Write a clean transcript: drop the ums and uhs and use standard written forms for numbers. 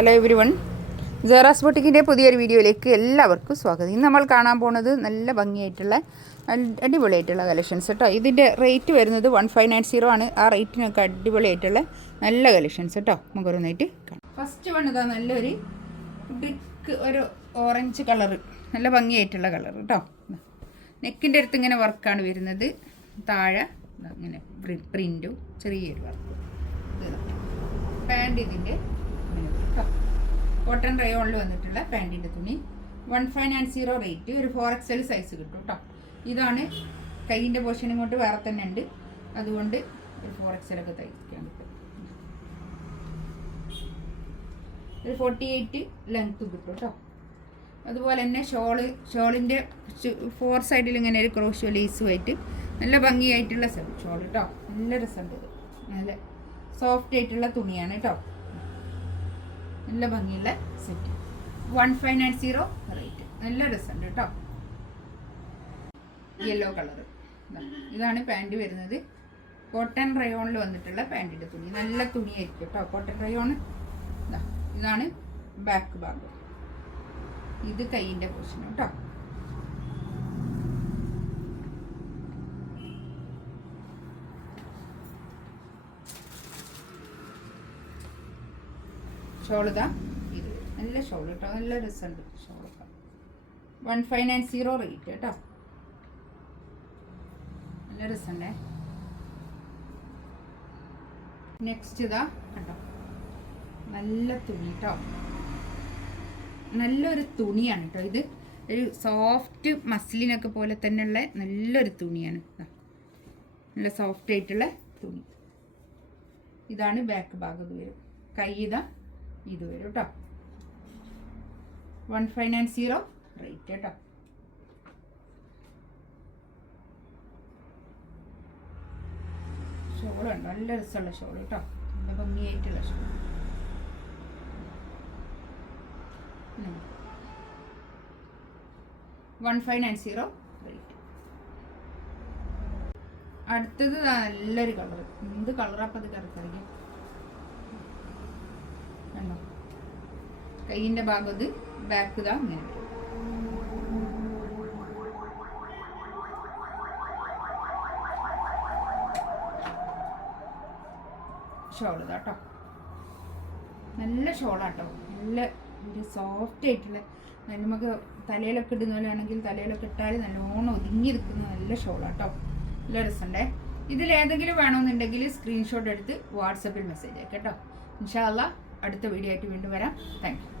Hello every one, ജെറാസ് ബൊട്ടിക്കിൻ്റെ പുതിയൊരു വീഡിയോയിലേക്ക് എല്ലാവർക്കും സ്വാഗതം. ഇന്ന് നമ്മൾ കാണാൻ പോകുന്നത് നല്ല ഭംഗിയായിട്ടുള്ള അടിപൊളിയായിട്ടുള്ള കളക്ഷൻസ് കേട്ടോ. ഇതിൻ്റെ റേറ്റ് വരുന്നത് 1590 ആണ്. ആ റേറ്റിനൊക്കെ അടിപൊളിയായിട്ടുള്ള നല്ല കളക്ഷൻസ് കേട്ടോ. നമുക്ക് ഓരോന്നായിട്ട് കാണാം. ഫസ്റ്റ് വൺ ഇതാ നല്ലൊരു ബ്രിക്ക്, ഒരു ഓറഞ്ച് കളറ്, നല്ല ഭംഗിയായിട്ടുള്ള കളർ കേട്ടോ. നെക്കിൻ്റെ അടുത്ത് ഇങ്ങനെ വർക്കാണ് വരുന്നത്. താഴെ ഇങ്ങനെ പ്രിൻറ്റും ചെറിയൊരു വർക്ക്. പാൻറ് ഇതിൻ്റെ കോട്ടൺ റയോണിൽ വന്നിട്ടുള്ള പാൻറ്റിൻ്റെ തുണി 1590 റേറ്റ്. ഒരു 4XL സൈസ് കിട്ടും കേട്ടോ. ഇതാണ് കൈയിൻ്റെ പോർഷൻ, ഇങ്ങോട്ട് വേറെ തന്നെ ഉണ്ട്, അതുകൊണ്ട് ഒരു 4XL ഒക്കെ തയ്ക്കാൻ കിട്ടും. ഒരു 48 ലെങ്ത്ത് കിട്ടും കേട്ടോ. അതുപോലെ തന്നെ ഷോളിൻ്റെ 4 സൈഡിൽ ഇങ്ങനെ ഒരു ക്രോഷ്യോ ലേസുമായിട്ട് നല്ല ഭംഗിയായിട്ടുള്ള ഷോൾ കേട്ടോ. നല്ല രസമുണ്ട്. ഇത് നല്ല സോഫ്റ്റ് ആയിട്ടുള്ള തുണിയാണ് കേട്ടോ. നല്ല ഭംഗിയുള്ള സെറ്റ്. 1590 റേറ്റ്. നല്ല രസമുണ്ട് കേട്ടോ. Yellow colour. ഇതാണ് പാൻറ് വരുന്നത്. കോട്ടൺ റയോണിൽ വന്നിട്ടുള്ള പാൻറ്റിൻ്റെ തുണി. നല്ല തുണിയായിരിക്കും കേട്ടോ. Cotton rayon. ഇതാണ് ബാക്ക് ഭാഗം. ഇത് കൈയിൻ്റെ പോർഷൻ കേട്ടോ. ഷോളിതാ ഇത് നല്ല ഷോൾ കേട്ടോ. നല്ല രസമുണ്ട് ഷോളൊക്കെ. 1590 റേറ്റ് കേട്ടോ. നല്ല രസമുണ്ടേ. നെക്സ്റ്റ് ഇതാ കേട്ടോ, നല്ല തുണി കേട്ടോ. നല്ലൊരു തുണിയാണ് കേട്ടോ. ഇത് ഒരു സോഫ്റ്റ് മസ്ലിനൊക്കെ പോലെ തന്നെയുള്ള നല്ലൊരു തുണിയാണ്. നല്ല സോഫ്റ്റ് ആയിട്ടുള്ള തുണി. ഇതാണ് ബാക്ക് ഭാഗം. ഇത് വരും. കൈ ഇതാ ഇത് വരും കേട്ടോ. 1590 റേറ്റ് കേട്ടോ. ഷോളുണ്ട്. നല്ല രസമുള്ള ഷോൾ കേട്ടോ. നല്ല ഭംഗിയായിട്ടുള്ള ഷോൾ. 1590 റേറ്റ്. അടുത്തത് നല്ലൊരു കളർ. എന്ത് കളറാപ്പം അത് കറക്കറിയാം. കണ്ടോ, കൈയിൻ്റെ ഭാഗം ഇത്, ബാക്ക് ഇതാ ഇങ്ങനെ. ഷോൾ ഇതാട്ടോ. നല്ല ഷോളാട്ടോ. നല്ല ഒരു സോഫ്റ്റ് ആയിട്ടുള്ള, നമുക്ക് തലയിലൊക്കെ ഇടുന്ന പോലെയാണെങ്കിൽ തലയിലൊക്കെ ഇട്ടാൽ നല്ലോണം ഒതുങ്ങി നിൽക്കുന്ന നല്ല ഷോളാട്ടോ. നല്ല രസമുണ്ടേ. ഇതിലേതെങ്കിലും വേണമെന്നുണ്ടെങ്കിൽ സ്ക്രീൻഷോട്ട് എടുത്ത് വാട്സപ്പിൽ മെസ്സേജ് അയക്കാം കേട്ടോ. ഇൻഷാ അല്ലാഹ് അടുത്ത വീഡിയോ ആയിട്ട് വീണ്ടും വരാം. Thank you.